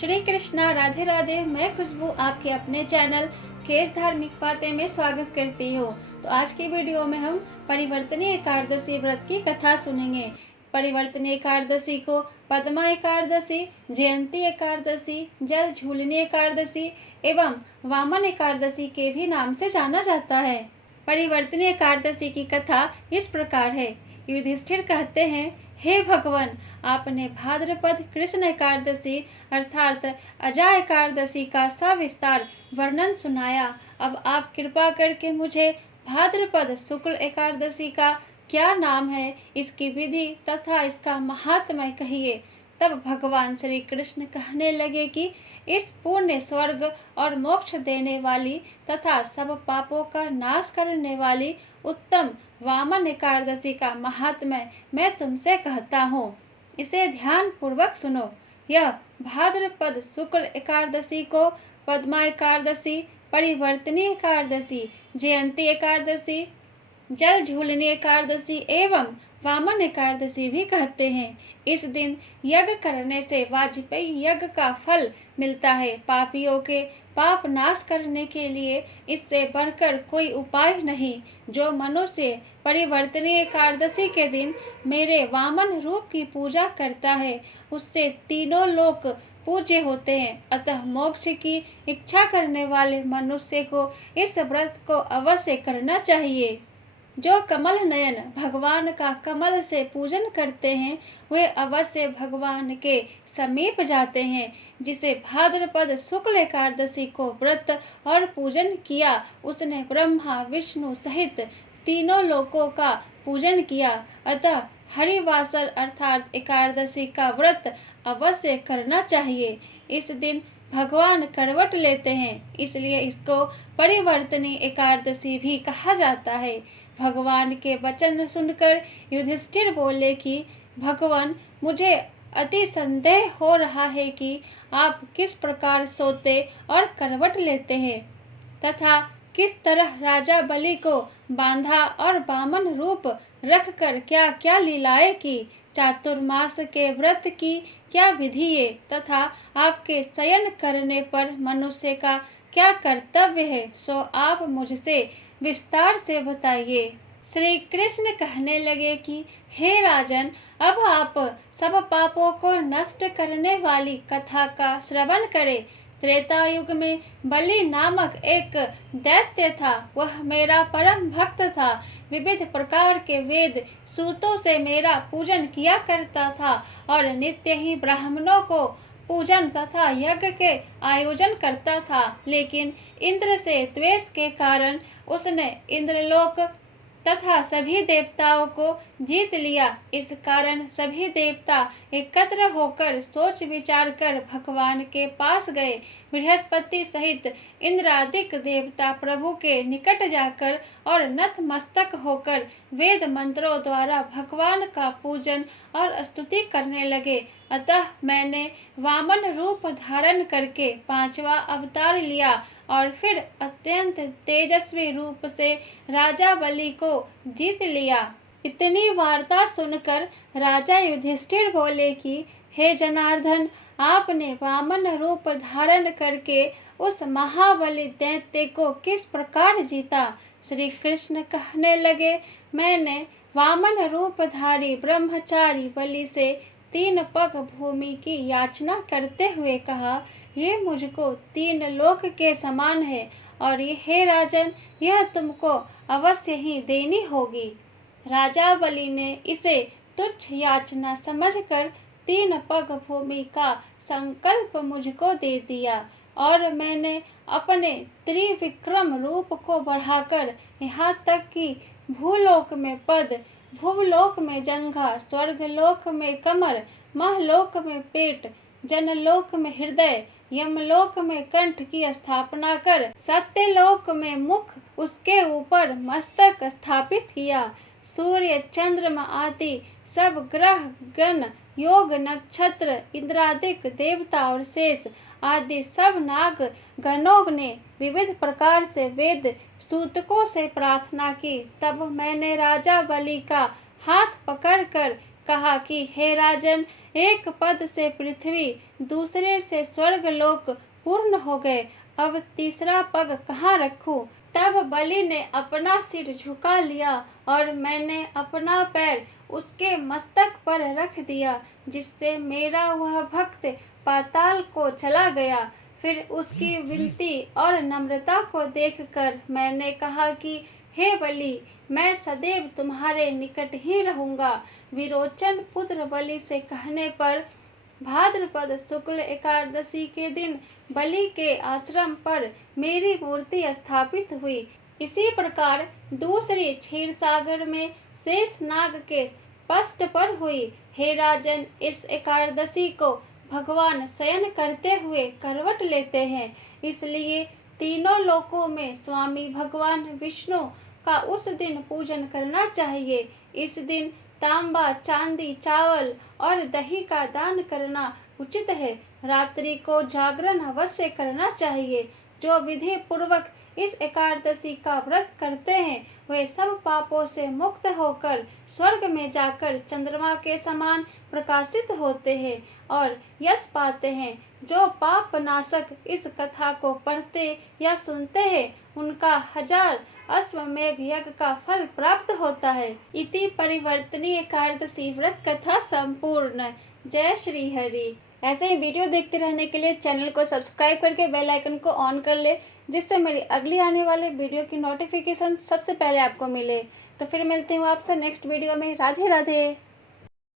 श्री कृष्णा, राधे राधे। मैं खुशबू आपके अपने चैनल केस धार्मिक बातें में स्वागत करती हूँ। तो आज की वीडियो में हम परिवर्तनीय एकादशी व्रत की कथा सुनेंगे। परिवर्तनीय एकादशी को पद्मा एकादशी, जयंती एकादशी, जल झूलनी एकादशी एवं वामन एकादशी के भी नाम से जाना जाता है। परिवर्तनीय एकादशी की कथा इस प्रकार है। युधिष्ठिर कहते हैं, हे भगवान, आपने भाद्रपद कृष्ण एकादशी अर्थात अजा एकादशी का सविस्तार वर्णन सुनाया। अब आप कृपा करके मुझे भाद्रपद शुक्ल एकादशी का क्या नाम है, इसकी विधि तथा इसका महात्म्य कहिए। तब भगवान श्री कृष्ण कहने लगे कि इस पुण्य स्वर्ग और मोक्ष देने वाली तथा सब पापों का नाश करने वाली उत्तम वामन एकादशी का महात्म्य मैं तुमसे कहता हूँ। इसे ध्यान पूर्वक सुनो। यह भाद्रपद शुक्ल एकादशी को पद्मा एकादशी, परिवर्तनी एकादशी, जयंती एकादशी, जल झूलनी एकादशी एवं वामन एकादशी भी कहते हैं। इस दिन यज्ञ करने से वाजपेयी यज्ञ का फल मिलता है। पापियों के पाप नाश करने के लिए इससे बढ़कर कोई उपाय नहीं। जो मनुष्य परिवर्तनीय एकादशी के दिन मेरे वामन रूप की पूजा करता है, उससे तीनों लोक पूज्य होते हैं। अतः मोक्ष की इच्छा करने वाले मनुष्य को इस व्रत को अवश्य करना चाहिए। जो कमल नयन भगवान का कमल से पूजन करते हैं, वे अवश्य भगवान के समीप जाते हैं। जिसे भाद्रपद शुक्ल एकादशी को व्रत और पूजन किया, उसने ब्रह्मा विष्णु सहित तीनों लोकों का पूजन किया। अतः हरिवासर अर्थात एकादशी का व्रत अवश्य करना चाहिए। इस दिन भगवान करवट लेते हैं, इसलिए इसको परिवर्तनी एकादशी भी कहा जाता है। भगवान के वचन सुनकर युधिष्ठिर बोले कि भगवान, मुझे अति संदेह हो रहा है कि आप किस प्रकार सोते और करवट लेते हैं तथा किस तरह राजा बलि को बांधा और वामन रूप रखकर क्या क्या लीलाएं की। चातुर्मास के व्रत की क्या विधि है तथा आपके शयन करने पर मनुष्य का क्या कर्तव्य है, सो आप मुझसे विस्तार से बताइए। श्री कृष्ण कहने लगे कि हे राजन, अब आप सब पापों को नष्ट करने वाली कथा का श्रवण करें। त्रेता युग में बलि नामक एक दैत्य था। वह मेरा परम भक्त था। विविध प्रकार के वेद सूतों से मेरा पूजन किया करता था और नित्य ही ब्राह्मणों को पूजन तथा यज्ञ के आयोजन करता था। लेकिन इंद्र से द्वेष के कारण उसने इंद्रलोक तथा सभी देवताओं को जीत लिया। इस कारण सभी देवता एकत्र होकर सोच विचार कर भगवान के पास गए। बृहस्पति सहित इंद्रादिक देवता प्रभु के निकट जाकर और नतमस्तक होकर वेद मंत्रों द्वारा भगवान का पूजन और स्तुति करने लगे। अतः मैंने वामन रूप धारण करके 5वां अवतार लिया और फिर अत्यंत तेजस्वी रूप से राजा बलि को जीत लिया। इतनी वार्ता सुनकर राजा युधिष्ठिर बोले कि हे जनार्दन, आपने वामन रूप धारण करके उस महाबली दैत्य को किस प्रकार जीता। श्री कृष्ण कहने लगे, मैंने वामन रूपधारी ब्रह्मचारी बलि से 3 पग भूमि की याचना करते हुए कहा, ये मुझको 3 लोक के समान है और ये हे राजन, यह तुमको अवश्य ही देनी होगी। राजा बलि ने इसे तुच्छ याचना समझकर 3 पग भूमि का संकल्प मुझको दे दिया और मैंने अपने त्रिविक्रम रूप को बढ़ाकर यहाँ तक कि भूलोक में पद, भूलोक में जंघा, स्वर्गलोक में कमर, महलोक में पेट, जनलोक में हृदय, यमलोक में कंठ की स्थापना कर सत्यलोक में मुख, उसके ऊपर मस्तक स्थापित किया। सूर्य चंद्रमा आदि सब ग्रह गण, योग नक्षत्र, इंद्रादिक देवता और शेष आदि सब नाग गणों ने विविध प्रकार से वेद सूतकों से प्रार्थना की। तब मैंने राजा बलि का हाथ पकड़कर कहा कि हे राजन, एक पद से पृथ्वी, दूसरे से स्वर्गलोक पूर्ण हो गए। अब तीसरा पग कहाँ रखूं? तब बलि ने अपना सिर झुका लिया और मैंने अपना पैर उसके मस्तक पर रख दिया, जिससे मेरा वह भक्त पाताल को चला गया। फिर उसकी विनती और नम्रता को देखकर मैंने कहा कि हे बलि, मैं सदैव तुम्हारे निकट ही रहूंगा। विरोचन पुत्र बलि से कहने पर भाद्रपद शुक्ल एकादशी के दिन बलि के आश्रम पर मेरी मूर्ति स्थापित हुई। इसी प्रकार दूसरी क्षीर सागर में शेष नाग के पष्ट पर हुई। हे राजन, इस एकादशी को भगवान शयन करते हुए करवट लेते हैं, इसलिए तीनों लोकों में स्वामी भगवान विष्णु का उस दिन पूजन करना चाहिए। इस दिन तांबा, चांदी, चावल और दही का दान करना उचित है। रात्रि को जागरण अवश्य करना चाहिए। जो विधि पूर्वक इस एकादशी का व्रत करते हैं वे सब पापों से मुक्त होकर स्वर्ग में जाकर चंद्रमा के समान प्रकाशित होते हैं और यश पाते हैं। जो पाप नाशक इस कथा को पढ़ते या सुनते हैं उनका 1000 अश्वमेघ यज्ञ का फल प्राप्त होता है। इति परिवर्तनी एकादशी व्रत कथा संपूर्ण। जय श्री हरि। ऐसे ही वीडियो देखते रहने के लिए चैनल को सब्सक्राइब करके बेल आइकन को ऑन कर ले, जिससे मेरी अगली आने वाले वीडियो की नोटिफिकेशन सबसे पहले आपको मिले। तो फिर मिलती हूँ आपसे नेक्स्ट वीडियो में। राधे राधे।